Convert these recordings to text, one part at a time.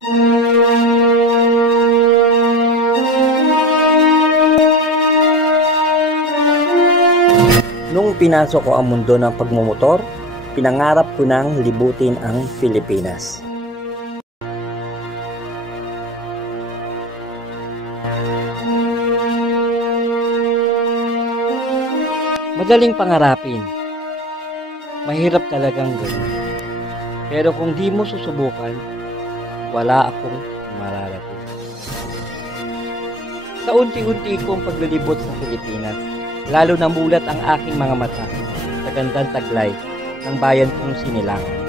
Nung pinasok ko ang mundo ng pagmumotor, pinangarap ko nang libutin ang Pilipinas. Madaling pangarapin. Mahirap talagang gawin. Pero kung di mo susubukan, wala akong mararating. Sa unti-unti kong paglilibot sa Pilipinas, lalo namulat ang aking mga mata sa gandang taglay ng bayan kong sinilangan.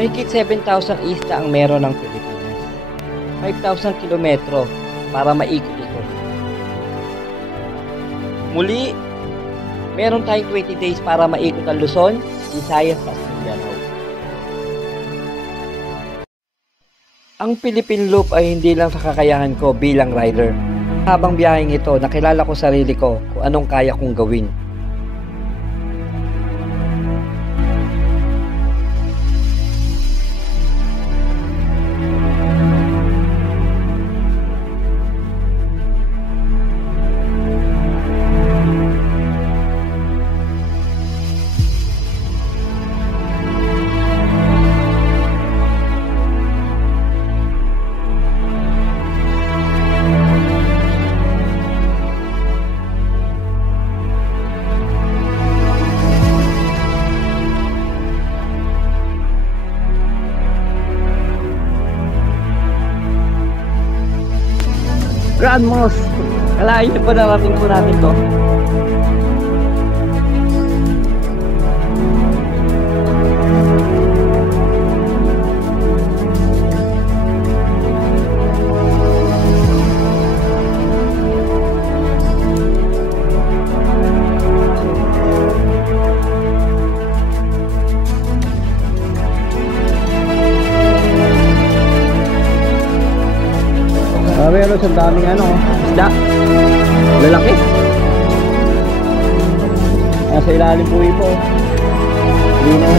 Mahigit 7,000 isla ang meron ng Pilipinas. 5,000 kilometro para maikot ito. Muli, meron tayong 20 days para maikot ang Luzon, Visayas at Mindanao. Ang Philippine Loop ay hindi lang sa kakayahan ko bilang rider. Habang biyaheng ito, nakilala ko sarili ko kung anong kaya kong gawin. Grand Moss! Kalahin na po narating po natin to. Meron sa daming isda. Lalaki. Nasa ilalim po ito. Lino.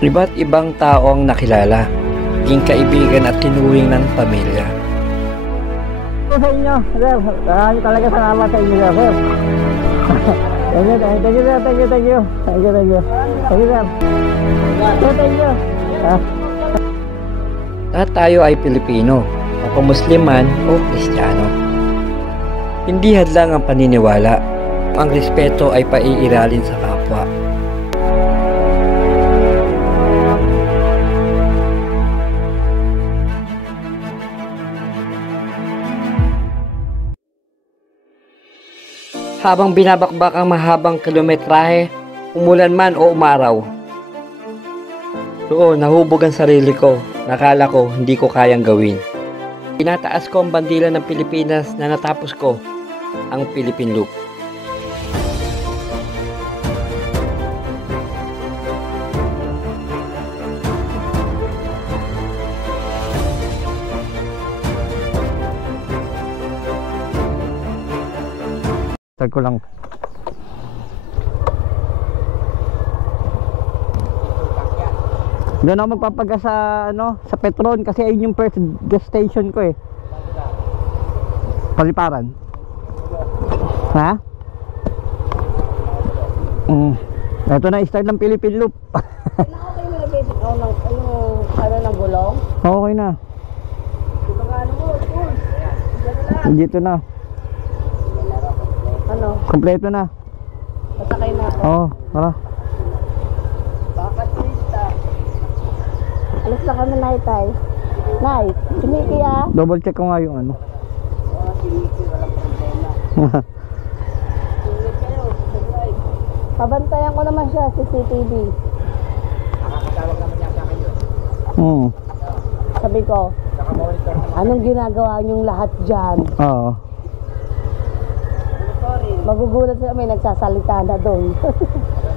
Iba't ibang tao ang nakilala, naging kaibigan at tinuring ng pamilya. Sa inyo, sir. Maraming talaga salamat sa inyo, sir. Thank you, sir. Thank you, sir. Thank you, thank you. Thank you, thank you. Thank you, sir. Sir, thank you. Lahat tayo ay Pilipino, Muslim man o Kristiyano. Hindi hadlang ang paniniwala, ang respeto ay paiiralin sa kapwa. Habang binabakbak ang mahabang kilometrahe, umulan man o umaraw. Doon, nahubog ang sarili ko. Nakala ko hindi ko kayang gawin. Tinataas ko ang bandila ng Pilipinas na natapos ko ang Philippine Loop. Start ko lang. Doon ako magpapagas sa sa Petron kasi ayun yung first gas station ko eh. Paliparan. Ha? Ito na start ng Philippine Loop. Okay na lagay dito ng gulong. Okay na. Ito nga mo, cool. Dito na. Ano? Kompleto na. Pasakay na ako. Oo, tara. Bakit twista? Alas na kami, Nay, tay. Nay, Miki ah. Double check ko nga yung ano. Si Miki, walang problema. Sulit kayo, subscribe. Pabantayan ko naman siya, CCTV. Nakakatawag naman niya sa akin yun. Sabi ko, Nakamonitor naman. anong ginagawa niyong lahat dyan? Oo. Sorry. Magugulat sila, may nagsasalita na doon. Ano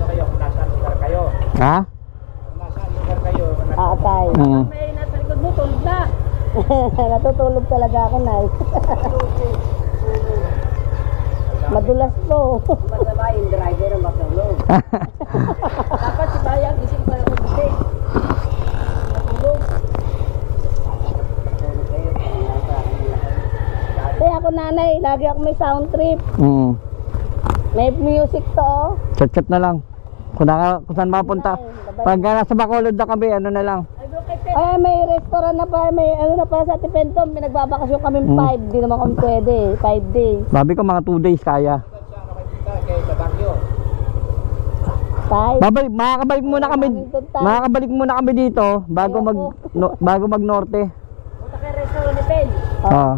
kayo kung nasaan lugar kayo? Ha? Kung nasaan lugar kayo? Atay. May nasa likod mo, tulog na. Natutulog talaga ako, Nay. Madulas po. Masama yung driver ang matulog. Dapat si Bayang, gising pa ako gising. Matulog. Kaya ako, nanay, lagi ako may sound trip. May music to, oh. Chat-chat na lang. Kung saan mapunta. Pag nasa Bacolod na kami, ano na lang. Ay, may restaurant na pa, may ano na pa sa Tipentom, may nagbabakasyon kami 5, di naman kami pwede, 5 days. Sabi ko mga 2 days kaya. Kaya sa Baguio. 5. Makakabalik muna kami dito bago bago mag-norte. Punta kay restaurant ni Pen. Ah.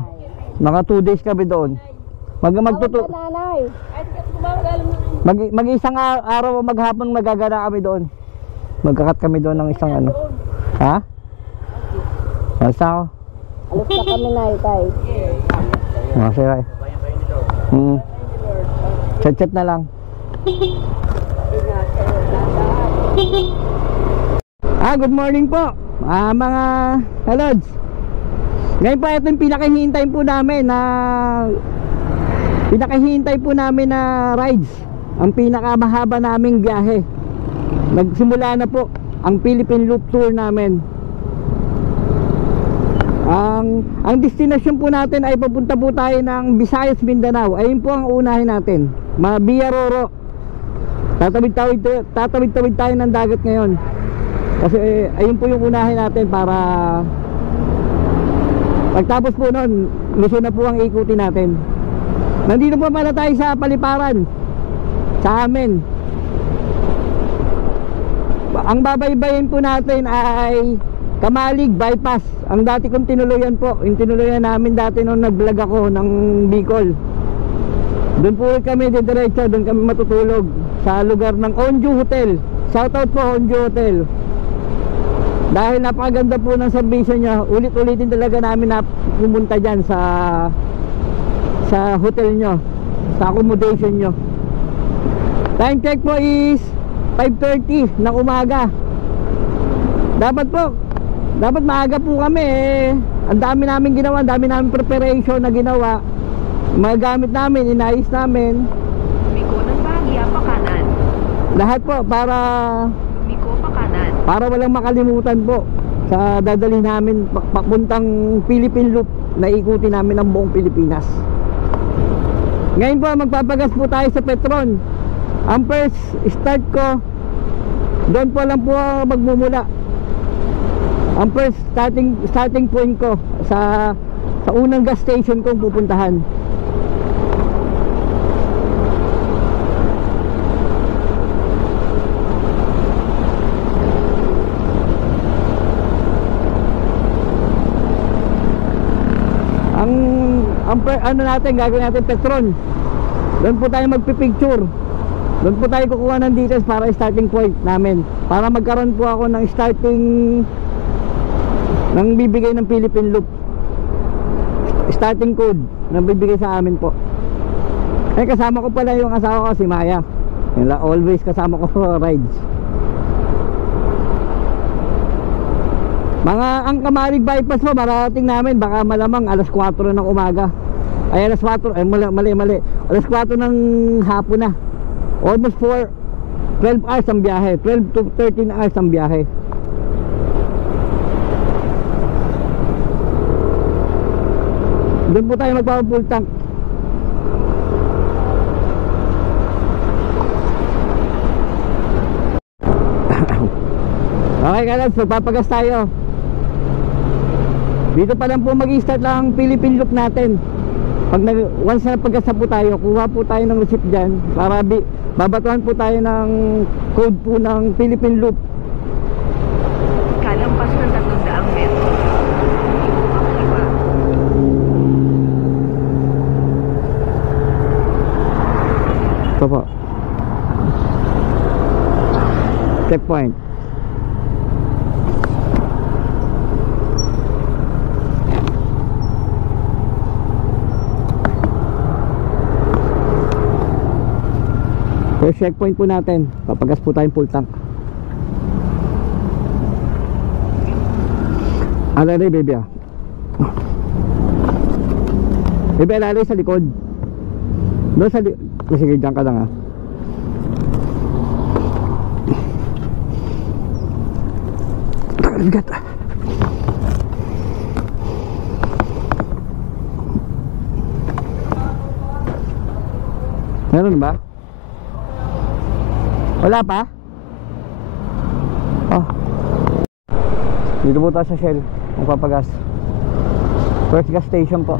Mga 2 days kami doon. Magtutu. Nanay. Mag-isang araw maghapon magagana kami doon. Magkakat kami doon ng isang ano. Ha? Basta ako. Alas na kami, Nay, tay. Masira eh. Chat-chat na lang. Good morning po mga halods. Ngayon po ito yung pinakahihintay po namin na rides. Ang pinakamahaba naming biyahe. Nagsimula na po ang Philippine Loop Tour namin. Ang destination po natin ay papunta po tayo ng Visayas, Mindanao. Ayun po ang unahin natin. Via Roro. Tatawid tayo ng dagat ngayon. Kasi ayun po yung unahin natin para pagtapos po nun, Luzon na po ang ikutin natin. Nandito po pala tayo sa Paliparan, sa amin. Ang babaybayin po natin ay Kamalig Bypass. Ang dati kong tinuluyan po, yung tinuluyan namin dati nung nag-vlog ako ng Bicol. Doon po kami didiretso, doon kami matutulog sa lugar ng Onju Hotel. Shoutout po Onju Hotel. Dahil napakaganda po ng serbisyo niya, ulit-ulitin talaga namin na pumunta dyan sa hotel nyo, sa accommodation nyo. Time check po is 5:30 ng umaga. Dapat maaga po kami eh. Ang dami namin ginawa, ang dami namin preparation na ginawa. Mga gamit namin, inayos namin. Miko ng bahagya pa kanan. Lahat po para Miko pa kanan. para walang makalimutan po sa dadalhin namin papuntang Philippine Loop na ikutin namin ang buong Pilipinas. Ngayon po magpapagas po tayo sa Petron. Ang first start ko doon po lang po magmumula. Ang first starting point ko sa unang gas station kong pupuntahan. Ano natin, gagawin natin Petron. Doon po tayo magpipicture. Doon po tayo kukuha ng details para starting point namin. Para magkaroon po ako ng nang bibigay ng Philippine Loop. Starting code nang bibigay sa amin po. Eh, kasama ko pala yung asawa ko, si Maya. Always kasama ko sa rides. Mga ang Kamalig bypass po, marating namin baka malamang alas 4 ng umaga. Ay alas 4, ay mali. Alas 4 ng hapon na. Almost 12 hours ang biyahe. 12 to 13 hours ang biyahe. Doon po tayo magpapa-full tank. Okay kalabs, magpapagas tayo. Dito pa lang po mag-i-start lang ang Philippine Loop natin. Once na paggas na po tayo, kuha po tayo ng receipt dyan para babatuhan po tayo ng code po ng Philippine Loop. Kalampas ng 300 metro. Kaliwa. Ito po, checkpoint. First checkpoint po natin, papagas po tayong full tank. Alalay baby ah. Baby, alalay sa likod. Doon sa likod. Sige, dyan ka lang ah. Bigat ah. Meron ba? Wala pa? Oh. Dito po tayo sa Shell, magpapagas. First gas station po.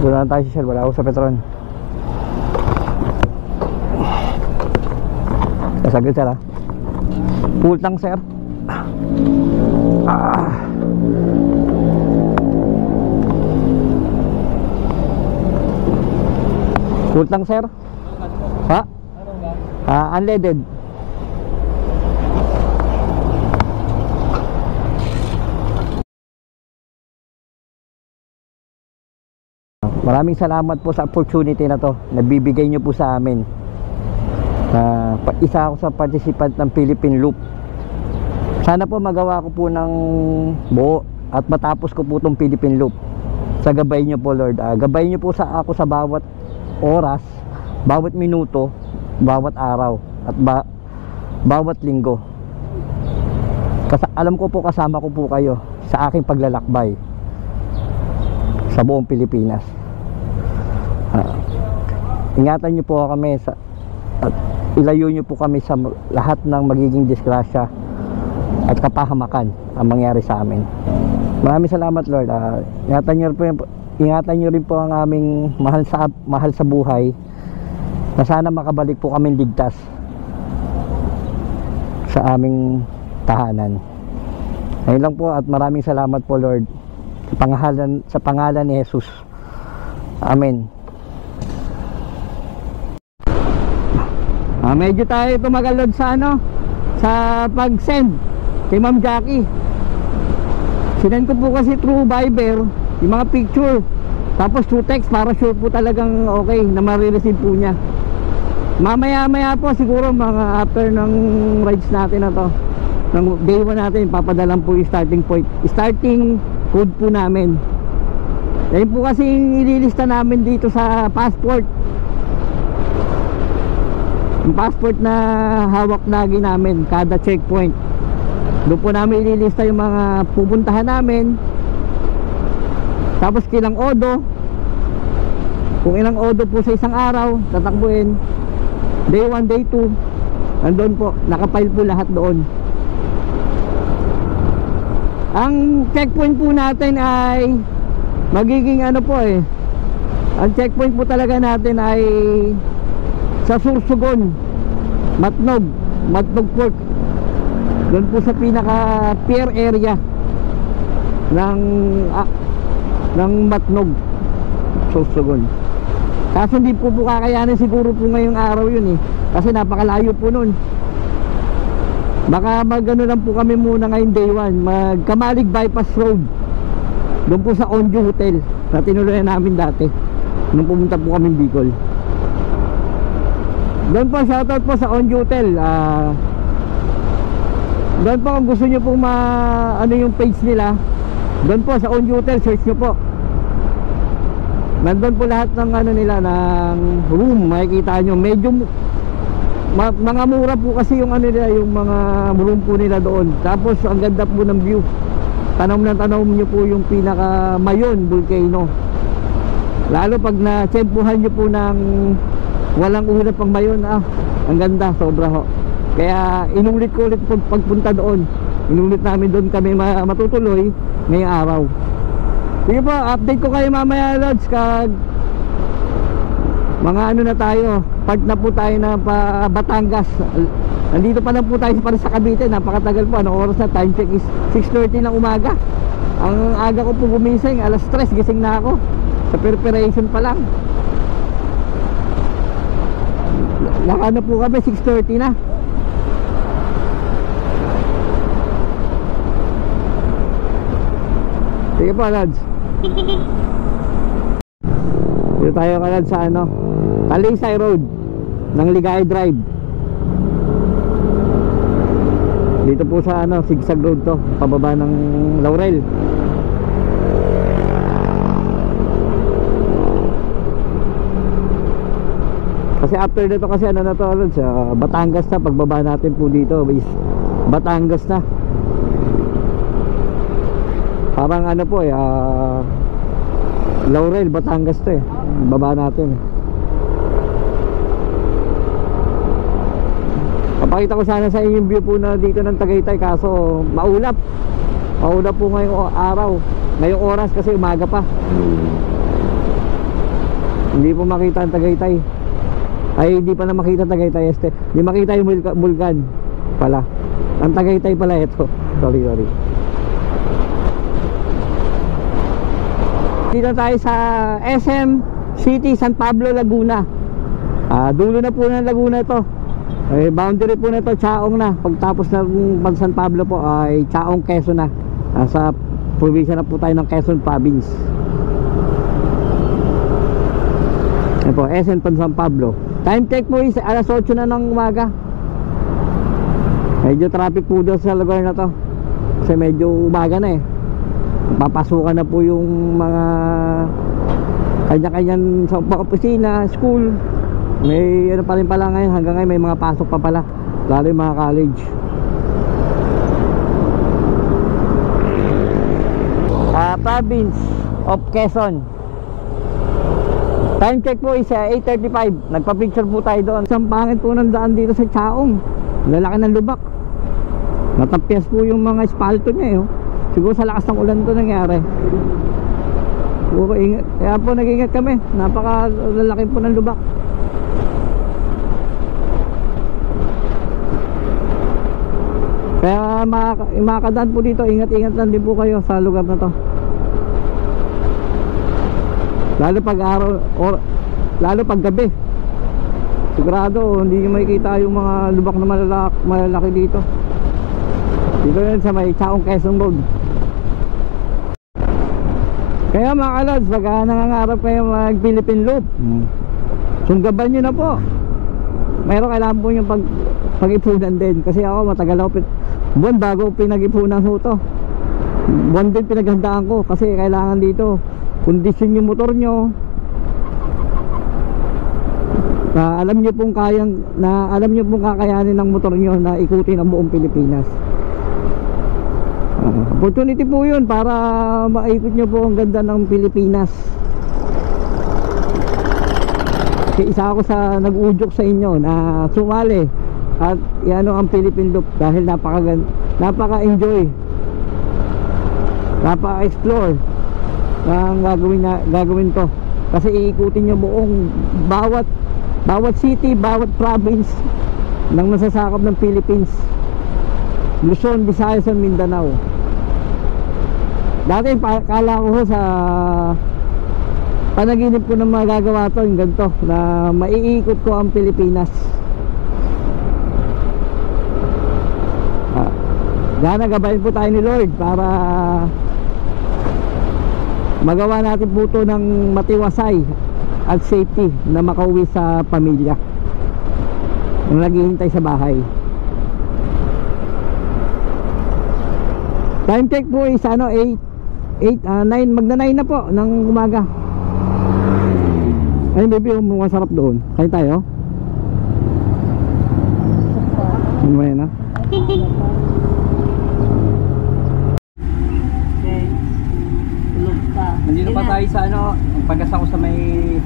Dito na tayo sa Shell, wala ako sa Petron. Kasagad sir ha. Full tank sir. Full tank sir. Ha? Unleaded. Maraming salamat po sa opportunity na to. Nabibigay nyo po sa amin. Isa ako sa participant ng Philippine Loop. Sana po magawa ko po ng buo at matapos ko po itong Philippine Loop. Sa gabay nyo po Lord. Gabay nyo po sa ako sa bawat oras, bawat minuto, bawat araw at bawat linggo. Alam ko po kasama ko po kayo sa aking paglalakbay sa buong Pilipinas. Ingatan nyo po kami at ilayo nyo po kami sa lahat ng magiging disgrasya at kapahamakan ang mangyari sa amin. Maraming salamat Lord. Ingatan nyo rin po ang aming mahal sa buhay, na sana makabalik po kami ligtas sa aming tahanan. Ayun lang po at maraming salamat po Lord sa pangalan ni Jesus. Amen. Medyo tayo tumagal Lord sa sa pag-send kay Ma'am Jackie. Sinend ko po kasi through Viber yung mga picture, tapos through text para sure po talagang okay na marireceive po niya. Mamaya po siguro mga after ng rides natin na to, ng day 1 natin, papadalan po yung starting code po namin. Yan po kasi ililista namin dito sa passport, yung passport na hawak lagi namin kada checkpoint. Doon po namin ililista yung mga pupuntahan namin, tapos kilang odo, kung ilang odo po sa isang araw tatakbuhin, day 1, day 2, nandun po, nakapile po lahat doon. Ang checkpoint po natin ay magiging ang checkpoint po talaga natin ay sa Sursugon, Matnog Port. Doon po sa pinaka pier area ng Matnog, Sursugon. Kaso hindi po kakayanin siguro po ngayong araw yun kasi napakalayo po nun. Baka magano lang po kami muna ngayon day 1, mag Kamalig Bypass Road, doon po sa Onju Hotel na tinuloyan namin dati nung pumunta po kami Bicol. Doon po, shoutout po sa Onju Hotel. Doon po kung gusto nyo po ano yung page nila, doon po sa Onju Hotel, search nyo po. Nandun po lahat ng ano nila, ng room, makikita nyo. Medyo mga mura po kasi yung ano nila, yung mga room po nila doon. Tapos ang ganda po ng view. Tanom nyo po yung pinaka Mayon volcano. Lalo pag na-tsempuhan nyo po ng walang ulap pang Mayon, ang ganda, sobra ho. Kaya inulit ko ulit pagpunta doon. Inulit namin doon kami matutuloy ngayong araw. Sige po, update ko kayo mamaya, Lods, kag mga ano na tayo, part na po tayo na pa Batangas. Nandito pa lang po tayo para sa Cavite, napakatagal po. Anong oras na? Time check is 6:30 ng umaga. Ang aga ko po gumising, alas 3 gising na ako. Sa preparation pa lang. Lakad na po kami, 6:30 na. Sige po, Lods. Dito tayo kalad sa ano, Talisay Road ng Ligay Drive. Dito po sa ano, Sigsag Road to, pababa ng Laurel. Kasi after dito kasi ano na to, sa Batangas na, pagbaba natin po dito is Batangas na. Parang ano po Laurel, Batangas to baba natin. Papakita ko sana sa inyo yung view po na dito ng Tagaytay, kaso maulap po ngayong araw, ngayong oras kasi umaga pa. Hindi po makita ang Tagaytay. Ay, hindi pa na makita Tagaytay hindi makita yung bulkan pala. Ang Tagaytay pala ito. Sorry. Dito tayo sa SM City, San Pablo, Laguna. Dulo na po ng Laguna ito. Boundary po na ito, Chaong na. Pagtapos ng San Pablo po ay Chaong, Quezon na. Sa probinsya na po tayo ng Quezon Province. Yan po, SM San Pablo. Time check po is alas 8 na ng umaga. Medyo traffic po doon sa lugar na to, kasi medyo umaga na papasukan na po yung mga kanya-kanyan sa opisina, school. May ano pa rin pala ngayon, hanggang ngayon may mga pasok pa pala, lalo yung mga college. Province of Quezon. Time check po is 8:35. Nagpa-picture po tayo doon. Isang pangit po ng daan dito sa Chaong, lalaki ng lubak. Natapyas po yung mga espalto niya Siguro sa lakas ng ulan to nangyari. Kaya po nag-ingat kami. Napaka-lalaki po ng lubak. Kaya makakadaan po dito, ingat-ingat lang din po kayo sa lugar na to. Lalo pag araw lalo pag gabi. Sigurado hindi nyo makikita yung mga lubak na malalaki dito. Dito yan sa may Chaong, Quezon Road. Kaya mga kalods, pag nangangarap kayo mag Philippine Loop, sunggaban nyo na po. Mayroon kailangan po yung pag-ipunan din. Kasi ako matagal ako buwan bago pinag-ipunan ho to. Buwan din pinaghandaan ko, kasi kailangan dito kondisyon yung motor nyo, na alam nyo pong kakayanin ng motor nyo na ikutin ang buong Pilipinas. Opportunity po yun para maikot nyo po ang ganda ng Pilipinas. Kasi isa ako sa nag-udyok sa inyo na sumali at iano ang Philippine Loop, dahil napaka-enjoy, napaka-explore ang gagawin to. Kasi iikutin nyo buong bawat city, bawat province ng nasasakop ng Philippines, Luzon, Visayas at Mindanao. Dati kala ko sa panaginip ko na magagawa to yung ganito, na maiikot ko ang Pilipinas. Sana gabayin po tayo ni Lord para magawa natin po ito ng matiwasay at safety na makauwi sa pamilya yung naghihintay sa bahay. Time check po is ano 9 magna 9 na po ng umaga. Ay baby, mukhang sarap doon. Kain tayo. Ano ba yan ha? Tulog ka. Nandito pa tayo sa ano, pagkas ako sa may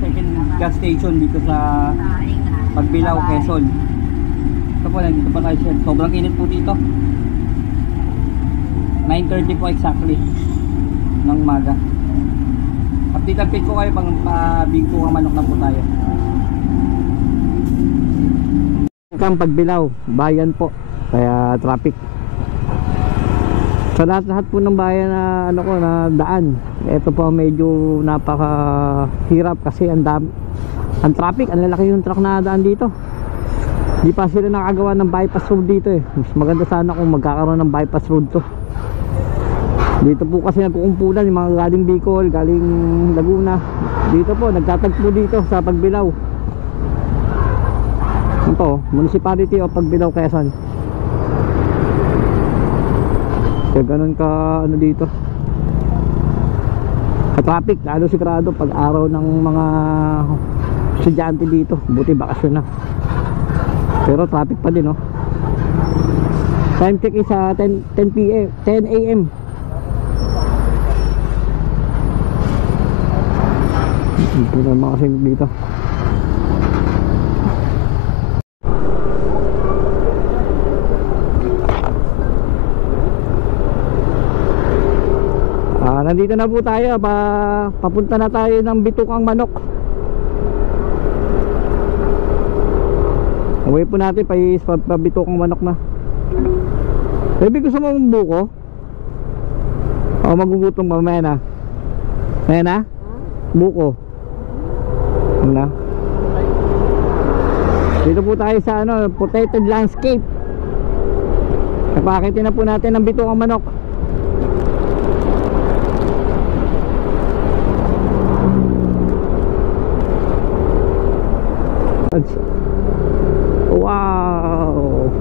second gas station dito sa Pagbilao, Quezon. Ito po, nandito pa tayo siya. Sobrang init po dito. 9:30 po exactly ng umaga. Update ko kayo pang pabingko ang manok na po tayo. Kang Pagbilao, bayan po. Kaya traffic. Sa lahat po ng bayan na ano ko na daan. Ito po medyo napakahirap kasi ang traffic, ang lalaki yung truck na daan dito. Di pa sila nakagawa ng bypass road dito eh. Mas maganda sana kung magkakaroon ng bypass road to. Dito po kasi nagkukumpulan yung mga galing Bicol, galing Laguna. Dito po, nagtatagpo dito sa Pagbilao. Ito, Municipality of Pagbilao, Quezon. Kaya ganun ka ano dito ka-traffic, lalo sigurado pag araw ng mga estudyante dito. Buti bakasyon na. Pero traffic pa din, no? Time check is 10 a.m. Ito na mga kasing dito. Nandito na po tayo. Papunta na tayo ng Bitukang Manok. Away po natin pa Bitukang Manok na. Baby, gusto mo mong buko? O magugutom pa mamaya na? Mamaya na? Buko. Ano na? Dito po tayo sa ano, protected landscape. Napakitin na po natin ng Bitukang Manok. Wow.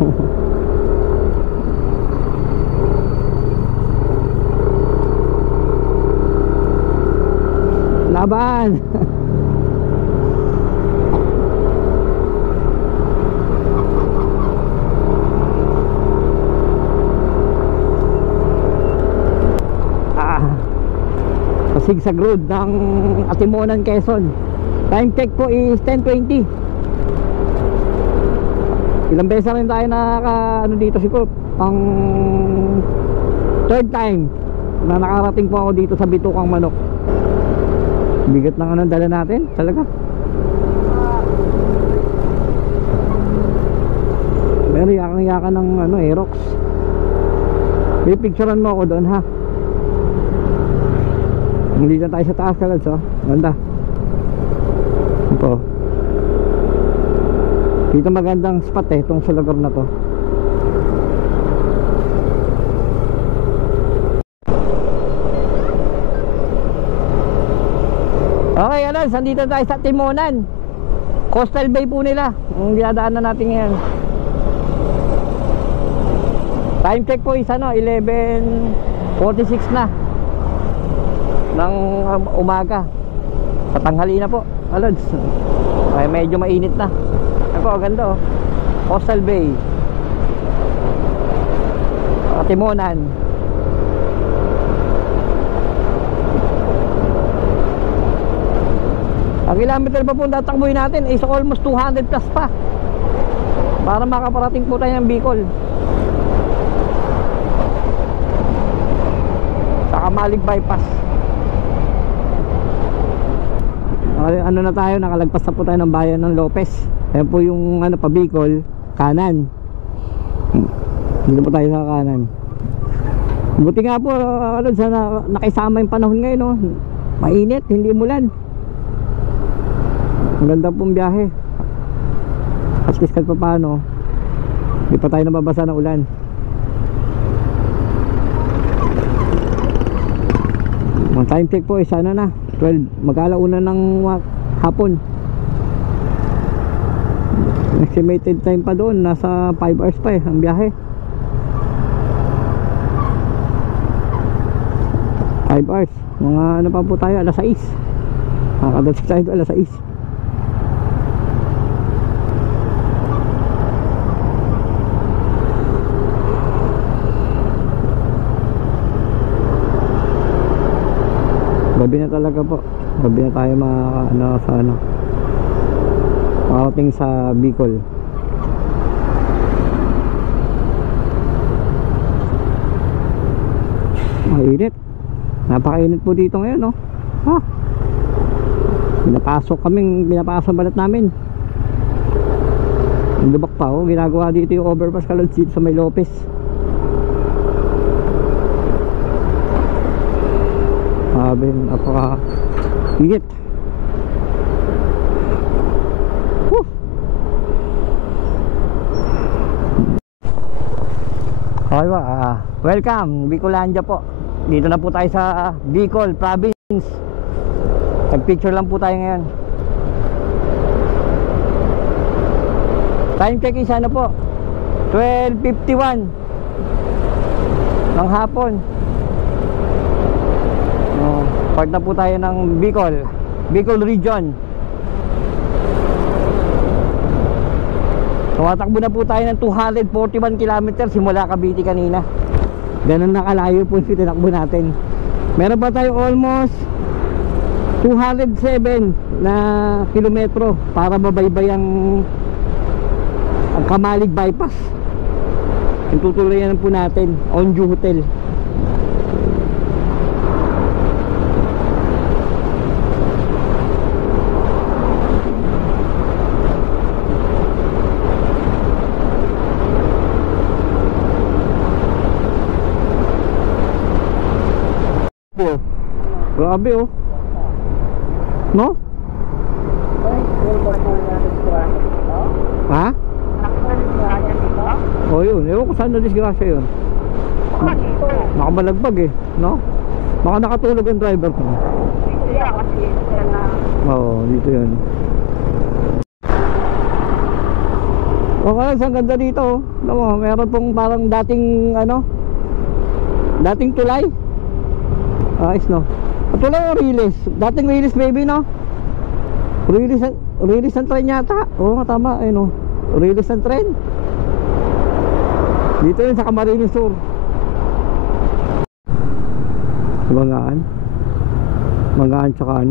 Laban. Sigsag road ng Atimonan, Quezon. Time check po is 10:20. Ilang beses na rin tayo ano dito siguro pang third time na nakarating po ako dito sa Bitukang Manok. Bigat ng anong dala natin talaga. Pero yakang-yakan ng ano Aerox. May picturean mo ako doon ha. Hindi na tayo sa taas kagad, so ganda. Ito dito magandang spot eh, itong sa lugar na to. Okay, alas, nandito tayo sa Timonan. Coastal Bay po nila ang dinadaanan natin ngayon. Time check po is ano, 11:46 na ng umaga. Sa tanghali na po, alas. Ay, medyo mainit na. Ako, ganda oh. Coastal Bay, Timonan. Ang kilometer pa po tatakbuhin natin is almost 200 plus pa para makaparating po tayo ng Bicol sa Kamalig bypass. Ano na tayo, nakalagpas na po tayo ng bayan ng Lopez. Ayan po yung ano pa Bicol, kanan. Dito po tayo sa kanan. Buti nga po sana nakisama yung panahon ngayon, no? Mainit, hindi umulan. Ang ganda pong biyahe. At least kahit pa paano, hindi pa tayo nababasa ng ulan. Ang time check po is ano na 12, mag-alauna ng hapon. Estimated time pa doon, nasa 5 hours pa ang biyahe. 5 hours. Mga ano pa po tayo, alas 6. Makakadating tayo doon alas 6. Gabi na talaga po. Gabi na tayo makarating sa Bicol. Mainit. Napakainit po dito ngayon, no? Ha? Pinapasok balat namin. Ang lubak pa, oh. Ginagawa dito yung overpass kalod dito sa May Lopez. Sabi, napaka-init. Okay ba? Welcome, Bicolandia po. Dito na po tayo sa Bicol Province. Nag-picture lang po tayo ngayon. Time check is ano po 12:51 ng hapon. Part na po tayo ng Bicol region. Tumatakbo na po tayo ng 241 km simula Cavite kanina. Ganun nakalayo po yung tinakbo natin. Meron pa tayo almost 207 na kilometro para mabaybay ang Kamalig bypass. Yung tutulayan po natin, Onju Hotel. Grabe oh. No? Ha? Oh yun, ewan ko saan na disgrasya yun. Nakamalagbag eh, no? Baka nakatulog ang driver ko. Oo, dito yun. Okay, ang ganda dito oh. Alam mo, meron pong parang dating dating tulay. Ayos no. Tulay o Riles? Dating Riles baby no? Riles ang tren yata. Oo nga tama, ayun o. Riles ang tren. Dito yun sa Camarines Sur. Bangaan tsaka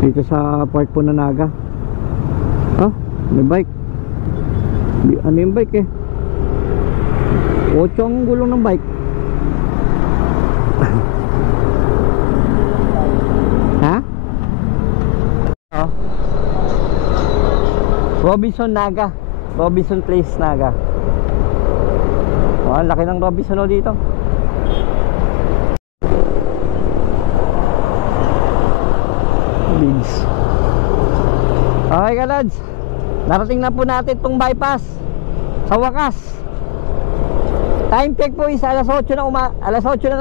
dito sa Port Punanaga. May bike. Ano yung bike eh? 8 ang gulong ng bike. Ha? Robinson Naga. Robinson Place Naga. Ang laki ng Robinson dito. Bigs. Okay ka lads, narating na po natin itong bypass sa wakas. Time check po is alas 8 na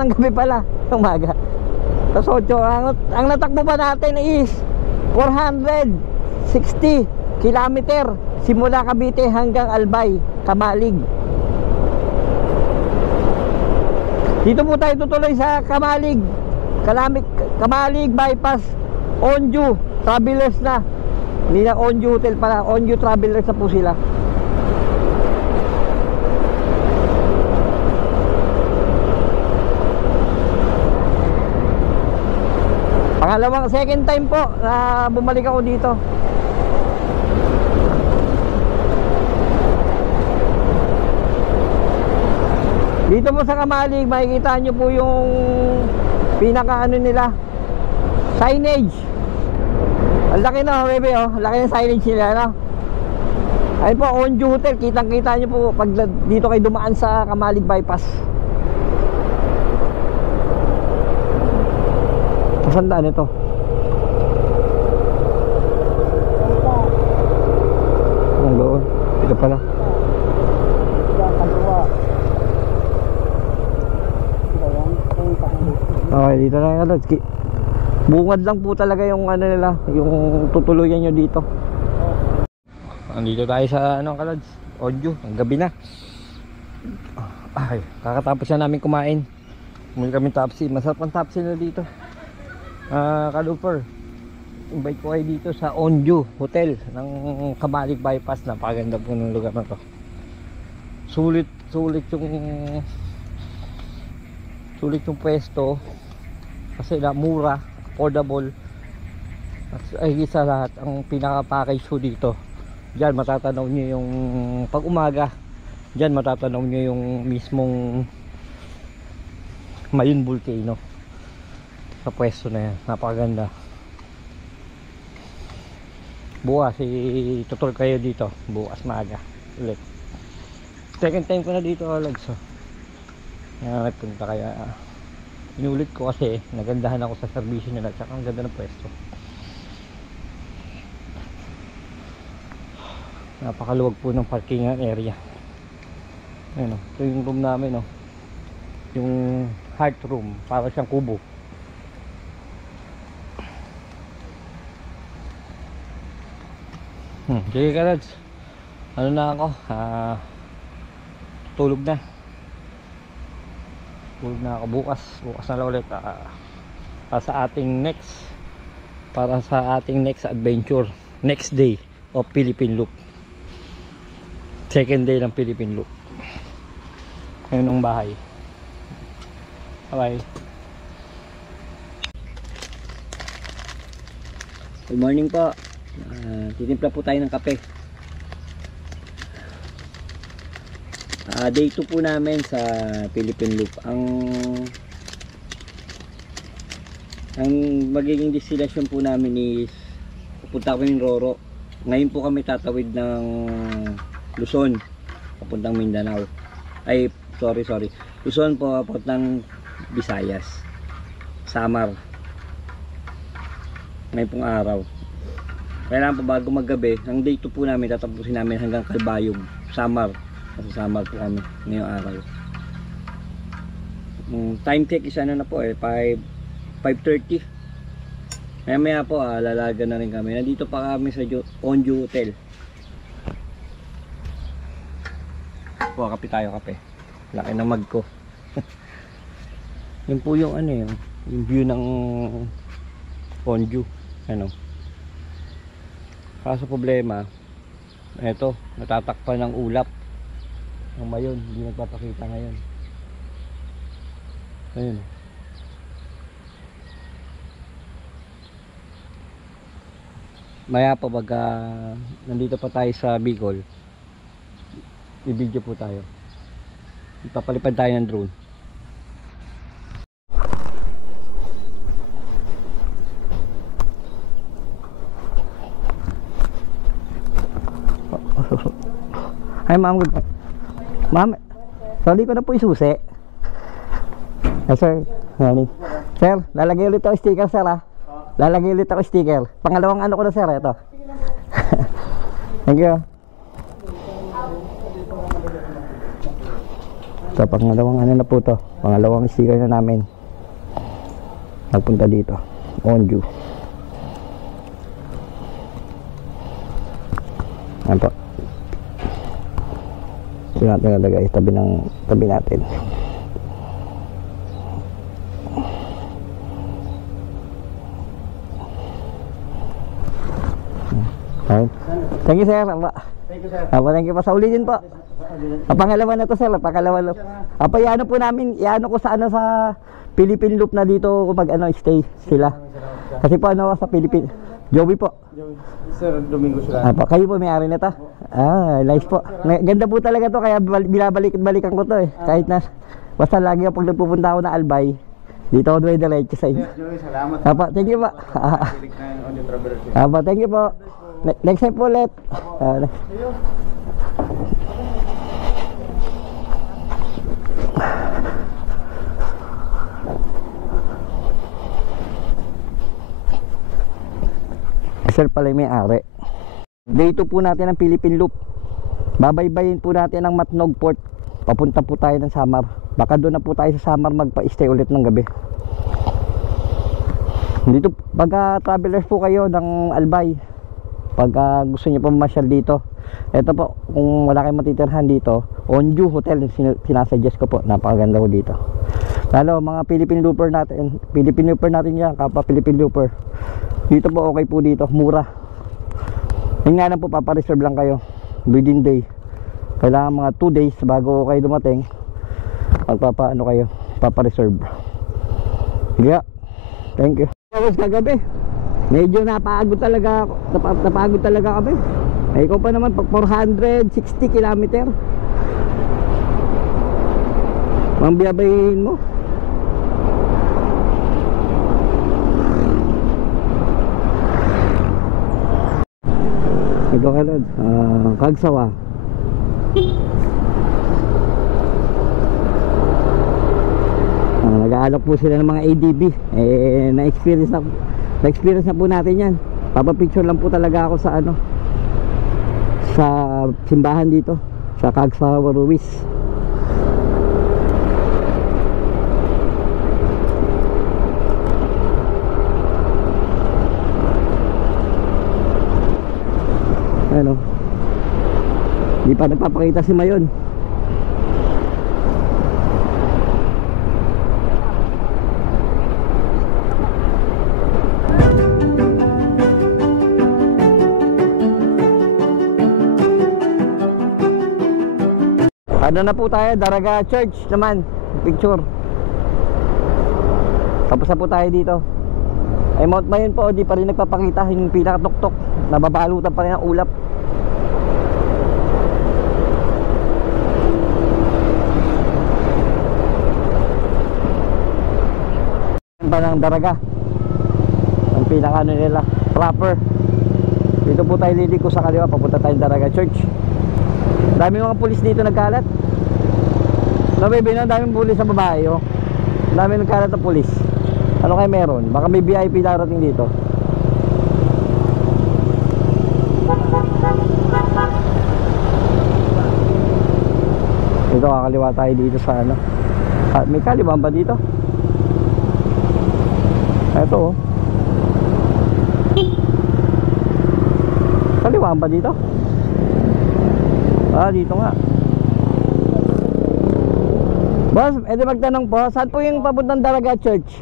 ng gabi pala, umaga. Alas 8. Ang natakbo pa natin is 460 kilometer simula Cavite hanggang Albay, Kamalig. Dito po tayo tutuloy sa Kamalig bypass, Onju Travelers na. Hindi na Onju Hotel pala, Onju Travelers na po sila. Second time po na bumalik ako dito. Dito po sa Kamalig, makikita nyo po yung pinaka nila, signage. Ang laki na baby oh, laki ng signage nila no? Ayun po, Onju Hotel, kitang kita nyo po pag dito kayo dumaan sa Kamalig bypass. Sandaan ito. Ang doon. Ito pala. Okay, dito na yung Lods. Bungad lang po talaga yung ano nila, yung tutuluyan nyo dito. Andito tayo sa ano Lods, Onju, ang gabi na. Ay, kakatapos na namin kumain. Muli kami Topsy, masarap ang Topsy na dito. Kaluper, invite ko kayo dito sa Onju Hotel ng Kamalig Bypass. Napakaganda po ng lugar na to. Sulit yung pwesto kasi na mura, affordable. At ay sa lahat, ang pinaka-package ko dito, diyan matatanaw nyo yung pag umaga, diyan matatanaw nyo yung mismong Mayun Volcano sa pwesto na yan. Napakaganda. Bukas itutur kayo dito bukas maaga ulit. Second time ko na dito Alex, so nagpunta kaya inulit ko kasi nagandahan ako sa servisyo nila, tsaka ang ganda ng pwesto. Napakaluwag po ng parkingan area. Ayun, ito yung room namin, yung heart room, para siyang kubo. Sige ka Lods, ano na ako, tulog na ako. Bukas na lang ulit para sa ating next adventure, next day of Philippine Loop, second day ng Philippine Loop. Ayun ang bahay. Bye. Good morning po. Titimpla po tayo ng kape. Day 2 po namin sa Philippine Loop. Ang magiging destination po namin is pupunta kami ng Roro. Ngayon po kami tatawid ng Luzon papuntang Mindanao. Ay, sorry. Luzon po papuntang Visayas, Samar. Ngayon pong araw. Kailangan po bago maggabi, ang day 2 po namin tatapusin namin hanggang Calbayog, Samar. Sa Samar po kami ngayong araw. Time check is ano na po 5:30. Maya po lalaga na rin kami. Nandito pa kami sa Onju Hotel. Kape tayo, kape. Laki ng mug ko. Yun po yung yung view ng Onju. Kaso problema, eto, natatakpan ng ulap ng Mayon, hindi nagpapakita ngayon. Ayun. Maya pa pagka nandito pa tayo sa Bicol, i-video po tayo. Ipapalipad tayo ng drone. Hi ma'am, good morning. Ma'am, sorry ko na po isusi. Sir, morning. Sir, lalagay ulit ako sticker sir Lalagay ulit ako sticker. Pangalawang ano ko na sir, ito. Thank you. Ito, pangalawang ano na po to. Pangalawang sticker na namin. Nagpunta dito. Onju. Ayan po. Ito natin nalagay tabi natin. Okay. Thank you sir. Thank you sir. Thank you pa sa ulitin po. Pangalawa na to sir, pangalawa loop. Iano po namin, iano ko sa sa Philippine Loop na dito mag stay sila. Kasi po sa Philippine. Joey po. Sir, Domingo sila. Kayo po may-ari nito. Nice po. Ganda po talaga to, kaya binabalik-balikan ko to Kahit na basta lagi pag nagpupunta ako na Albay, dito ako diretso sa inyo. Joey, salamat. Thank you po. Thank you po. Next time po ulit. Sir pala may ari. Day 2 po natin ang Philippine Loop. Babaybayin po natin ang Matnog Port. Papunta po tayo ng Samar. Baka doon na po tayo sa Samar magpa-stay ulit ng gabi. Dito, pagka travelers po kayo ng Albay, pagka gusto niyo po masyal dito, ito po, kung wala kayong matitirhan dito, Onju Hotel, sinasuggest ko po, napakaganda ko dito. Lalo, mga Philippine Looper natin yan, kapwa Philippine Looper. Dito po, okay po dito, mura. Yun nga lang po, papareserve lang kayo within day. Kailangan mga 2 days bago kayo dumating, magpapaano kayo, papareserve. Yeah, thank you. Tapos kagabi, medyo napagod talaga kami. Ay, ikaw pa naman, 460 kilometer. Ang biyabayin mo. Ito ka Lod, Kagsawa. Nag-aalok po sila ng mga ADB. Na-experience na po natin yan. Papapicture lang po talaga ako sa sa simbahan dito sa Kagsawa Ruiz. Ano, di pa nagpapakita si Mayon. Ano na po tayo, Daraga Church naman, picture. Tapos na po tayo dito. Ay Mount Mayon po, di pa rin nagpapakita yung pinakatuktok. Nababalutan pa rin ang ulap. Yan pa ng Daraga. Ang pinaka nila, proper. Dito po tayo liliko sa kaliwa, papunta tayong Daraga Church. Dami mga pulis dito nagkalat. No baby, no, daming pulis sa babae, oh. Dami nagkalat na pulis. Ano kaya meron? Baka may VIP darating dito. Dito kakaliwa tayo dito sa may kaliwa ba dito? Ito, oh. Kaliwa ba dito? Dito nga. Boss, edi magtanong po, saan po yung papuntang Daraga Church?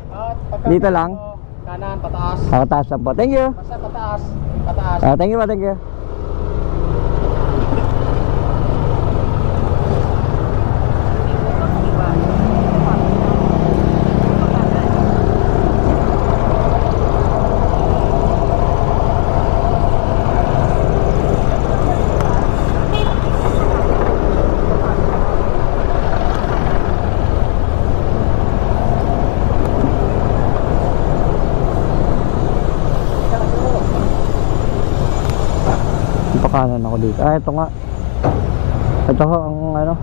Dito lang? Kanan, pataas. Pataas lang po. Thank you. Basta pataas. Pataas. Thank you, thank you. Kanan ako dito. Ito nga. Ito ho ang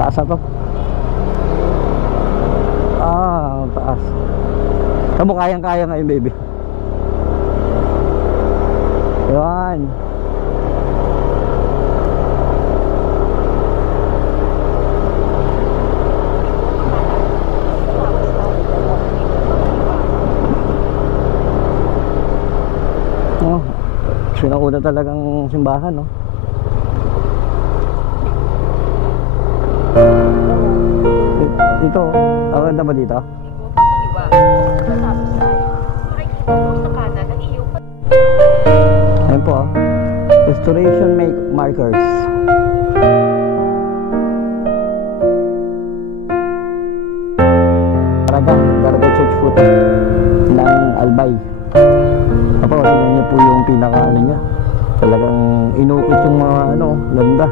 taas na to. Ang taas. Tamo, kayang-kaya nga yung baby. Yan. Sinauna talagang simbahan, no? Dito, ganda ba dito? Ayan po, restoration markers. Daraga Church po ng Albay. Apo, tingnan niyo po yung pinaka niya. Talagang inukit yung mga ganda.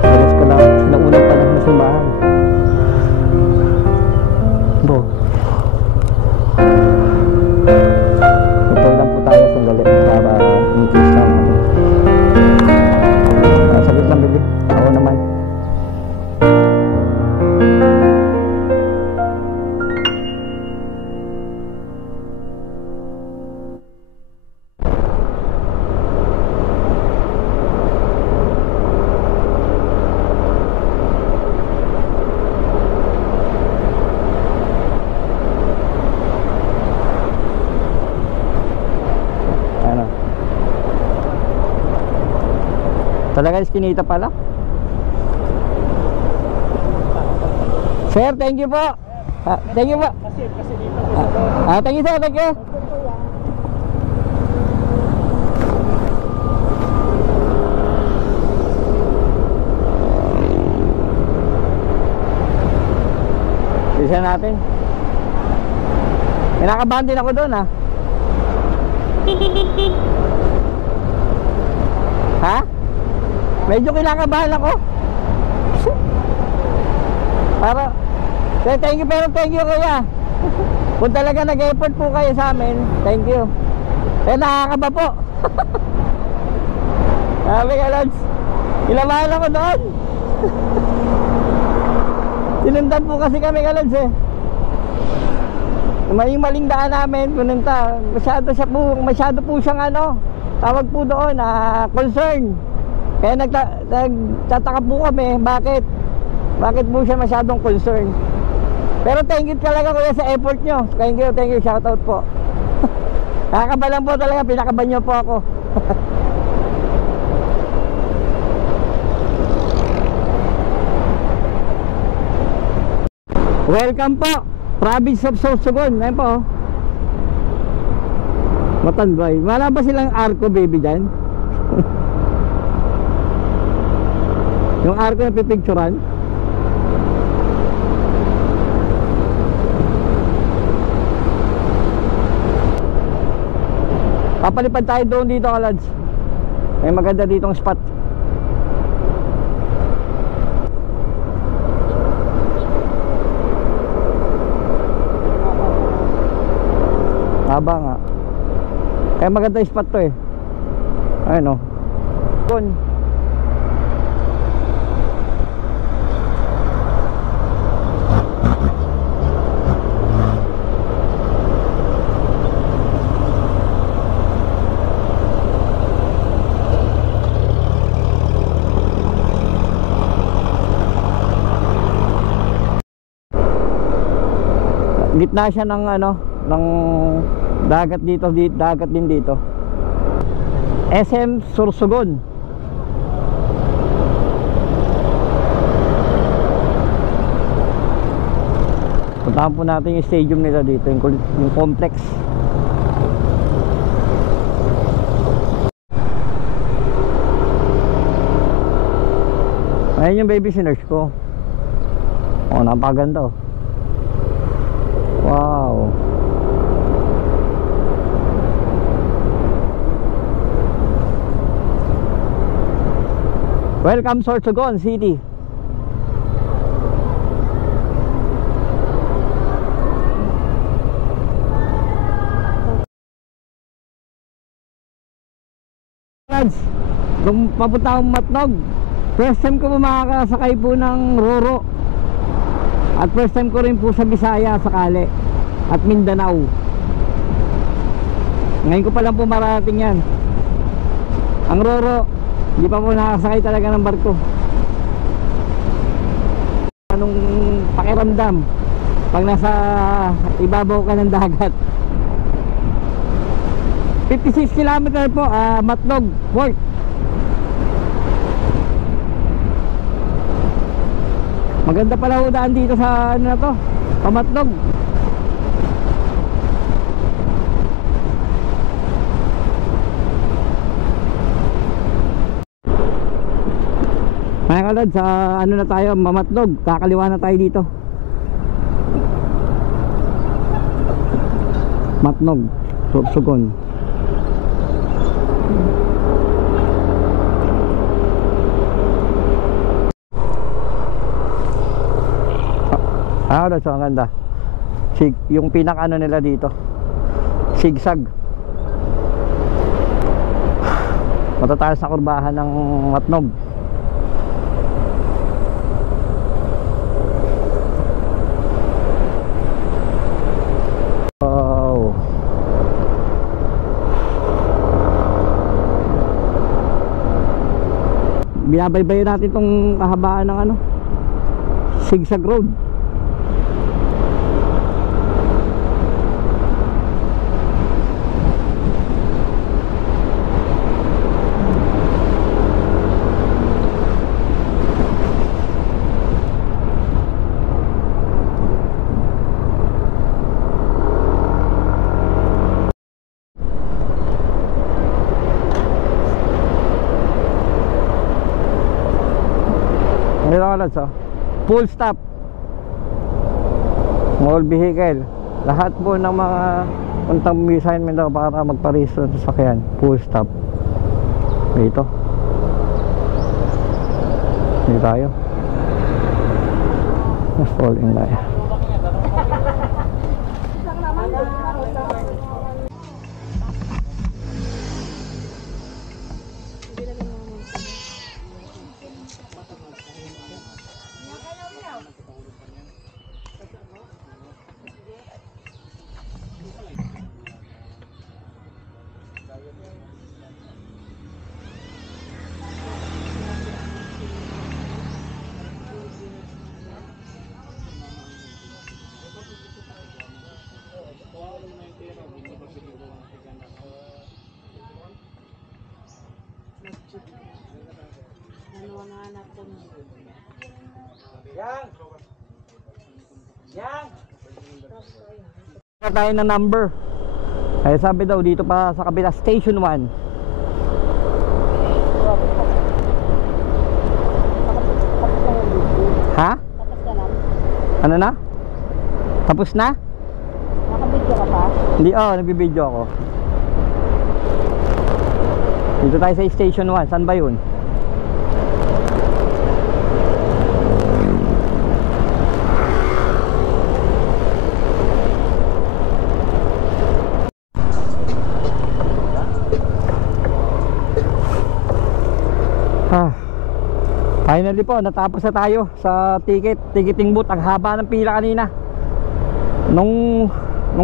Tapos ka na, sinaunang pa lang na simbahan. Ito. Ito lang po tayo sandali para increase lang. Saglit lang, baby. Ako naman. Talaga iskinita pala. Sir, thank you po. Thank you po. Kasi dito. Thank you sir, thank you. Bisa natin. Kinakabahan din ako doon ha. Ha? Medyo kinakabahan ako. Para thank you, pero thank you kuya. Kung talaga nag-effort po kayo sa amin, thank you. Nakakaba po. Sabi ka Lods, ilabahan ako doon. Sinundan po kasi kami ka Lods eh. Yung maling daan namin, pununta. Masyado po siyang ano, tawag po doon, concern. Kaya nagtataka po kami, bakit po siya masyadong concern. Pero thank you talaga kuya sa effort nyo. Thank you, shout out po. Nakakabalan po talaga, pinakaban nyo po ako. Welcome po, province of Sorsogon. Ayan po. Matanbay. Wala ba silang arko baby dyan? Yung arko na pipicturan. Papalipad tayo doon dito Kalads. May maganda ditong spot. Haba nga. Kaya maganda yung spot to eh. Ayun o. Doon. Gitna siya ng ano, ng dagat dito, dagat din dito. SM Sorsogon. Puntahan po natin yung stadium nila dito, yung complex. Ayun yung baby sinners ko. Oh, napakaganda oh. Wow. Welcome Sorsogon City. Nung papunta akong Matnog, first time ko makakasakay po ng Roro. At first time ko rin po sa Bisaya, sakali, at Mindanao. Ngayon ko pa lang po marating yan. Ang Roro, hindi pa po nakasakay talaga ng barko. Anong pakiramdam pag nasa ibabaw ka ng dagat? 56 km po, Matnog Port. Maganda pala ho daan dito sa ano na to, Pamatnog. Mga kalad, sa ano na tayo, Mamatnog, kakaliwa na tayo dito. Matnog, Sorsogon. So ang ganda. Yung pinaka-ano nila dito, sigsag. Matataas na kurbahan ng Matnog. Wow. Binabaybayin natin itong kahabaan ng ano, sigsag road. Ito ulit, so. Full stop. All vehicle. Lahat po ng mga puntang assignment daw para magparehistro sa sasakyan. Full stop. Dito. Dito tayo. Let's fall in line. Ano ang hanap ko mo? Tayo ng number. Ay sabi daw dito pa sa kabila, station 1. Ha? Tapos ka lang? Ano na? Tapos na? Nakabidyo ka pa? Hindi, nagbibideo ako. Dito tayo sa station 1. Saan ba yun? Finally po, natapos na tayo sa ticketing booth. Ang haba ng pila kanina. Nung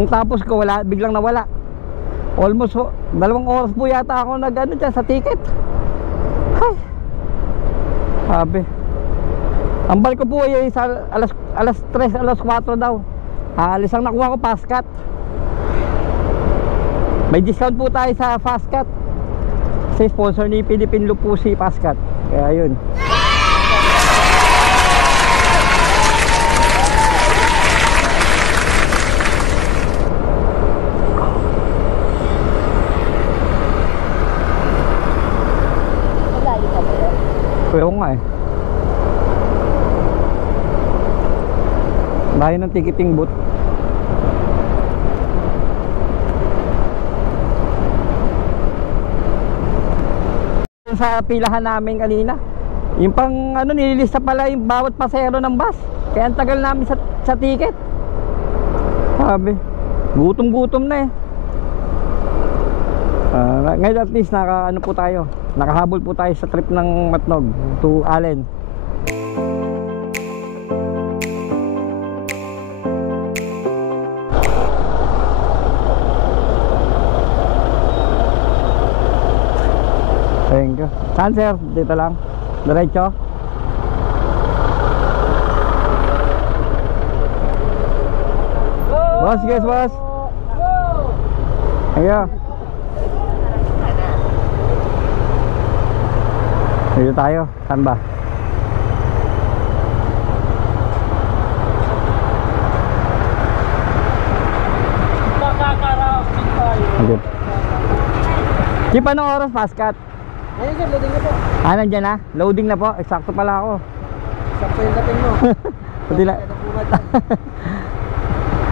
tapos ko, biglang nawala. Almost 2 oras po yata ako nag-ano dyan sa ticket. Ay, sabi. Ang balik ko po ay sa alas 3, alas 4 daw. Alis ang nakuha ko, Fastcat. May discount po tayo sa Fastcat. Kasi sponsor ni Philippine Loop po si Fastcat. Kaya yun. Oo nga eh. Layo ng ticketing booth. Sa pilahan namin kanina, yung pang nililista pala yung bawat pasahero ng bus. Kaya ang tagal namin sa ticket. Sabi, gutom na eh. Ngayon at least po tayo. Nakahabol po tayo sa trip ng Matnog to Allen. Thank you. Saan sir? Dito lang? Diretso? Boss, guys, boss. Ayo. Dito tayo. Saan ba? Nakakarating tayo. Okay. Chip, anong oras, Fastcat? Ayun sir, loading na po. Nandyan na? Loading na po? Eksakto pala ako. Sakto yung dating mo. Pati na.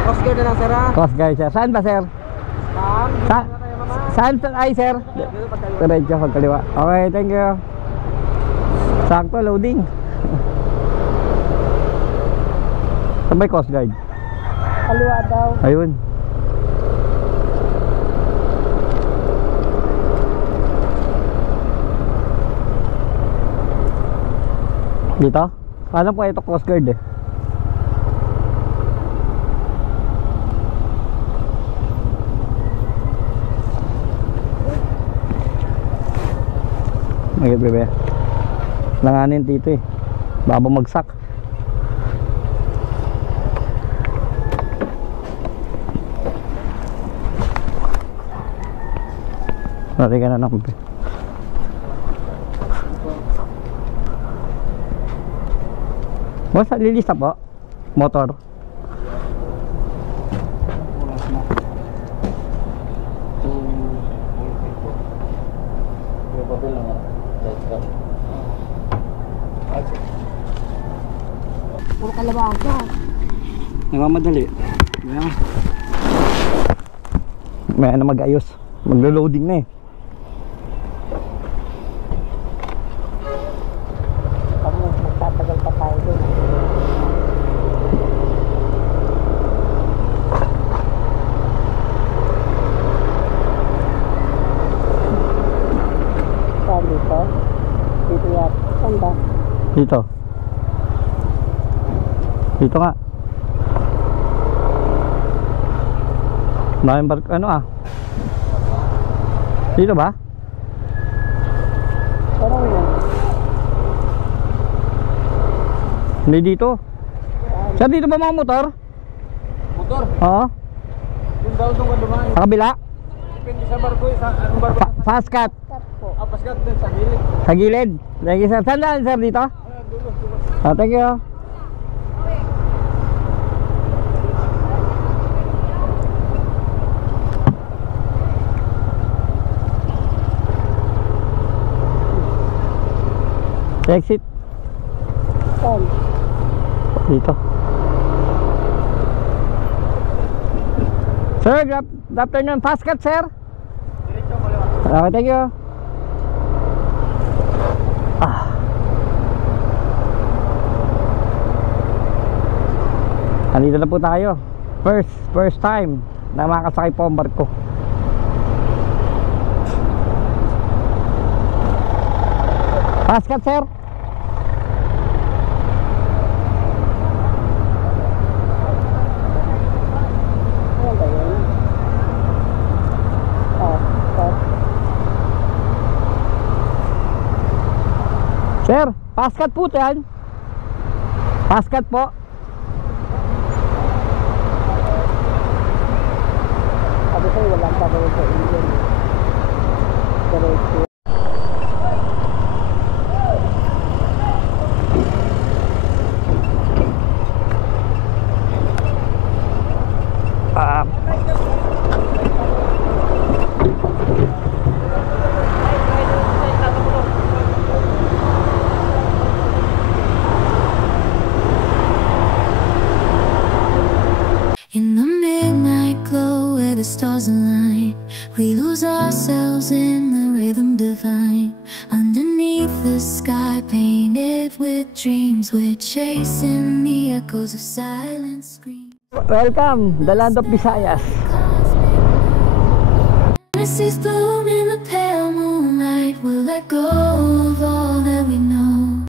Coast Guard na lang sir ha? Coast Guard, sir. Saan ba, sir? Saan? Ay, sir? Diretso, pagkaliwa. Okay, thank you. Sakto, loading. Saan ba yung Coast Guard? Kaliwa daw. Ayun. Dito? Alam ko ito Coast Guard eh. Magigit bebe. Langanin dito eh. Baba magsak. Nari ka na ng bebe. Boss, lilista po? Motor? Puro kalabasa. Nagmamadali. Ayan. May na mag-ayos. Maglo-loading na eh. Kami, magtatagal pa tayo doon. Saan dito? Dito yata. Saan ba? Dito. Dito nga. Maraming barko, ano ah? Dito ba? Parang yun. Hindi dito. Sir, dito ba mga motor? Motor. Oo. Yung daw doon ka dumaan. Sa kabila? Depende sa barko eh. Anong barko? Fast cut. Cut po. Paskat din sa gilid. Sa gilid. Thank you sir. Saan daan sir dito? Thank you. Exit. Saan? Dito. Sir, good afternoon. Fast cut, sir. Okay, thank you. Andito na po tayo. First time na makasakay po ang barko. Fast cut, sir. Ano ba yun? Sir, fast cut po yan. Fast cut po. Sabi ko, walang pagawin sa engine. Diretso. In the midnight glow where the stars align, we lose ourselves in the rhythm divine. Underneath the sky painted with dreams, we're chasing the echoes of silent screams. Welcome, the land of Visayas. Fantasies bloom in the pale moonlight, we'll let go of